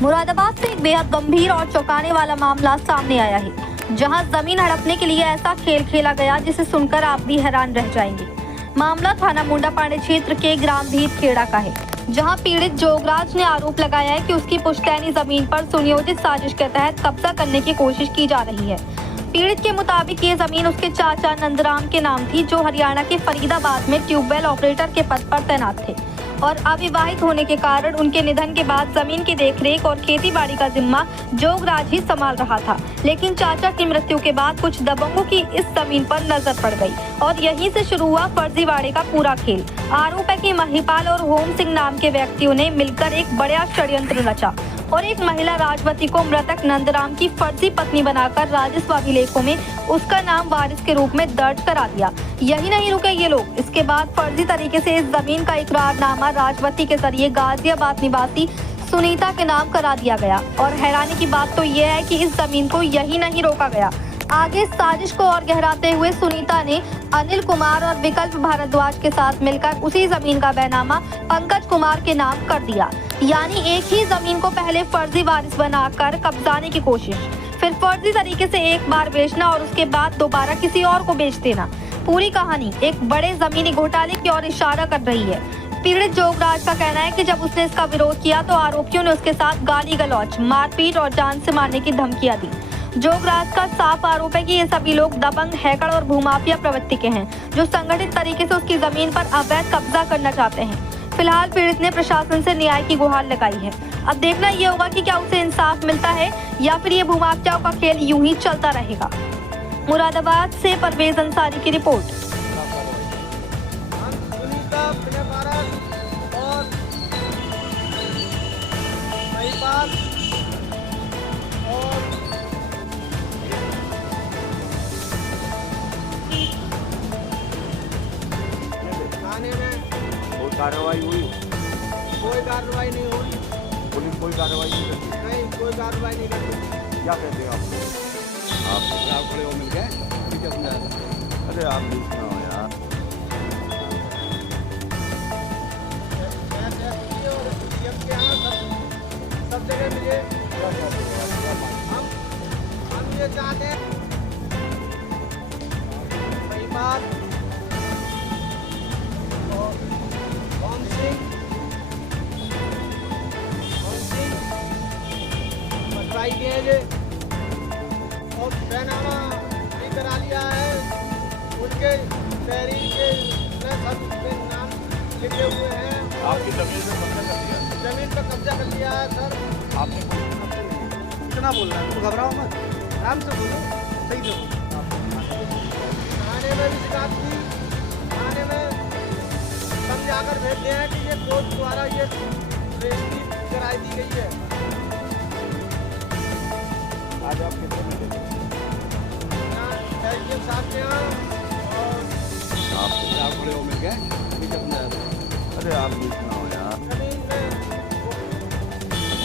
मुरादाबाद से एक बेहद गंभीर और चौंकाने वाला मामला सामने आया है, जहां जमीन हड़पने के लिए ऐसा खेल खेला गया जिसे सुनकर आप भी हैरान रह जाएंगे। मामला थाना मुंडापाड़े क्षेत्र के ग्राम भीतखेड़ा का है, जहां पीड़ित जोगराज ने आरोप लगाया है कि उसकी पुश्तैनी जमीन पर सुनियोजित साजिश के तहत कब्जा करने की कोशिश की जा रही है। पीड़ित के मुताबिक ये जमीन उसके चाचा नंदराम के नाम थी, जो हरियाणा के फरीदाबाद में ट्यूबवेल ऑपरेटर के पद पर तैनात थे और अविवाहित होने के कारण उनके निधन के बाद जमीन की देखरेख और खेती-बाड़ी का जिम्मा जोगराज ही संभाल रहा था। लेकिन चाचा की मृत्यु के बाद कुछ दबंगों की इस जमीन पर नजर पड़ गई और यहीं से शुरू हुआ फर्जीवाड़े का पूरा खेल। आरोप है कि महिपाल और होम सिंह नाम के व्यक्तियों ने मिलकर एक बड़ा षड्यंत्र रचा और एक महिला राजवती को मृतक नंदराम की फर्जी पत्नी बनाकर राजस्व अभिलेखों में उसका नाम वारिस के रूप में दर्ज करा दिया। यही नहीं रुके ये लोग, इसके बाद फर्जी तरीके से इस जमीन का इकरारनामा राजवती के जरिए गाजियाबाद निवासी सुनीता के नाम करा दिया गया। और हैरानी की बात तो यह है कि इस जमीन को यही नहीं रोका गया, आगे साजिश को और गहराते हुए सुनीता ने अनिल कुमार और विकल्प भारद्वाज के साथ मिलकर उसी जमीन का बैनामा पंकज कुमार के नाम कर दिया। यानी एक ही जमीन को पहले फर्जी वारिस बनाकर कब्जाने की कोशिश, फिर फर्जी तरीके से एक बार बेचना और उसके बाद दोबारा किसी और को बेच देना। पूरी कहानी एक बड़े जमीनी घोटाले की ओर इशारा कर रही है। पीड़ित जोगराज का कहना है कि जब उसने इसका विरोध किया तो आरोपियों ने उसके साथ गाली गलौज, मारपीट और जान से मारने की धमकियां दी। जोगराज का साफ आरोप है कि ये सभी लोग दबंग, हैकर और भूमाफिया प्रवृत्ति के हैं, जो संगठित तरीके से उसकी जमीन पर अवैध कब्जा करना चाहते हैं। फिलहाल पीड़ित ने प्रशासन से न्याय की गुहार लगाई है। अब देखना ये होगा कि क्या उसे इंसाफ मिलता है या फिर ये भूमाफियाओं का खेल यूं ही चलता रहेगा। मुरादाबाद से परवेज अंसारी की रिपोर्ट। कार्रवाई हुई? कोई कार्रवाई नहीं हुई। पुलिस कोई कार्रवाई नहीं करती? नहीं, कोई कार्रवाई नहीं करती। क्या कहते हैं आप खड़े हो मिल गए? क्या समझाया? अरे आप बीच में हो यार। के यहाँ सब जगह मिले। हम ये चाहते हैं महिपाल और बैनामा भी करा लिया है। उनके तहरीर के सब नाम लिखे हुए हैं। आपकी जमीन पे कब्जा कर दिया? जमीन पर कब्जा कर लिया है सर। आपने कितना बोल रहा है? तो घबराओ मत, आराम से बोलो, सही से बोलो। थाने में भी शिकायत की, थाने में समझाकर भेजते हैं कि ये कोर्ट द्वारा ये रजिस्ट्री कराई दी गई है। आज आप कितने बजे? साहब के यहाँ। और आप खड़े हो मिल गए? क्या समझाया? अरे आप बीच में हो यार। जमीन में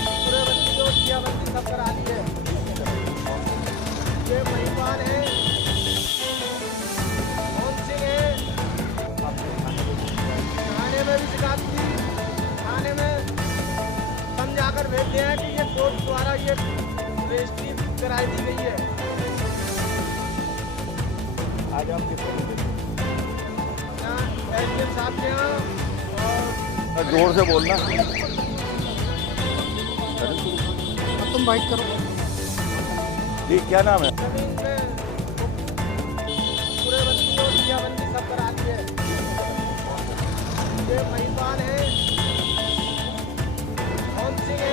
पूरे बंदी और कियाबंदी सब करा ली है। ये महिपाल है, मोहन सिंह है। थाने में भी शिकायत की, थाने में समझाकर भेजते हैं कि ये कोर्ट द्वारा ये रजिस्ट्री कराई दी गई है। आज आप कितने बजे? साहब के यहाँ। और जोर से बोलना। तुम बाइक करो जी, क्या नाम है? जमीन में पूरे बंदी और कियाबंदी सब करा दी है। ये महिपाल है, मोहन सिंह है।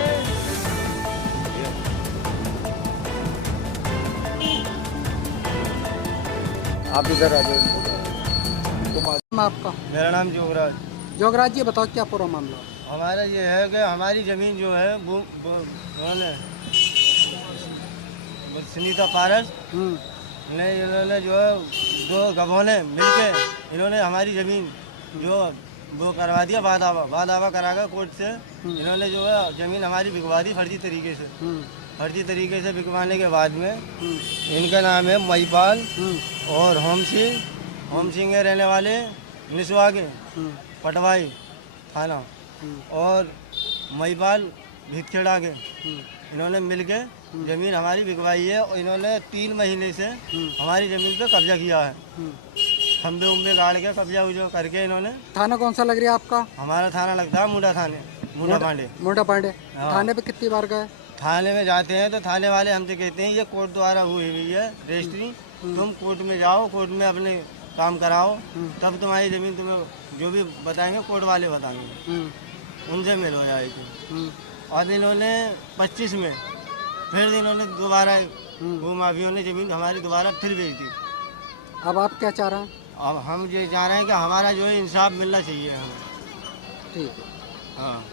आप इधर आ जाओ। आपका? मेरा नाम जोगराज। जोगराज जी बताओ क्या पूरा मामला? हमारा ये है कि हमारी ज़मीन जो है सुनीता पारस ने इन्होंने जो है दो गभोने मिलके इन्होंने हमारी ज़मीन जो वो करवा दिया, वादावा करा कर कोर्ट से। इन्होंने जो है ज़मीन हमारी बिकवा दी फर्जी तरीके से बिकवाने के बाद में इनका नाम है महिपाल और होम सिंह है, रहने वाले निस्वा के पटवाई थाना। और महिपाल भितखेड़ा के इन्होंने मिलके जमीन हमारी बिकवाई है और इन्होंने 3 महीने से हमारी जमीन पे कब्जा किया है। खंबे उम्बे गाड़ के कब्जा उजा करके इन्होंने। थाना कौन सा लग रहा है आपका? हमारा थाना लगता है मुंडा थाने, मुंडा पांडे। मुंडा पांडे। हाँ। थाने पे कितनी बार गए? थाने में जाते हैं तो थाने वाले हमसे कहते हैं ये कोर्ट द्वारा हुई हुई है रजिस्ट्री, तुम कोर्ट में जाओ, कोर्ट में अपने काम कराओ, तब तुम्हारी ज़मीन तुम्हें जो भी बताएंगे कोर्ट वाले बताएंगे, उनसे मिल हो जाएगी। और इन्होंने 25 में फिर इन्होंने दोबारा वो माफियों ने ज़मीन हमारी दोबारा फिर बेच दी। अब आप क्या चाह रहे हैं? अब हम ये चाह रहे हैं कि हमारा जो है इंसाफ मिलना चाहिए हमें। ठीक है। हाँ।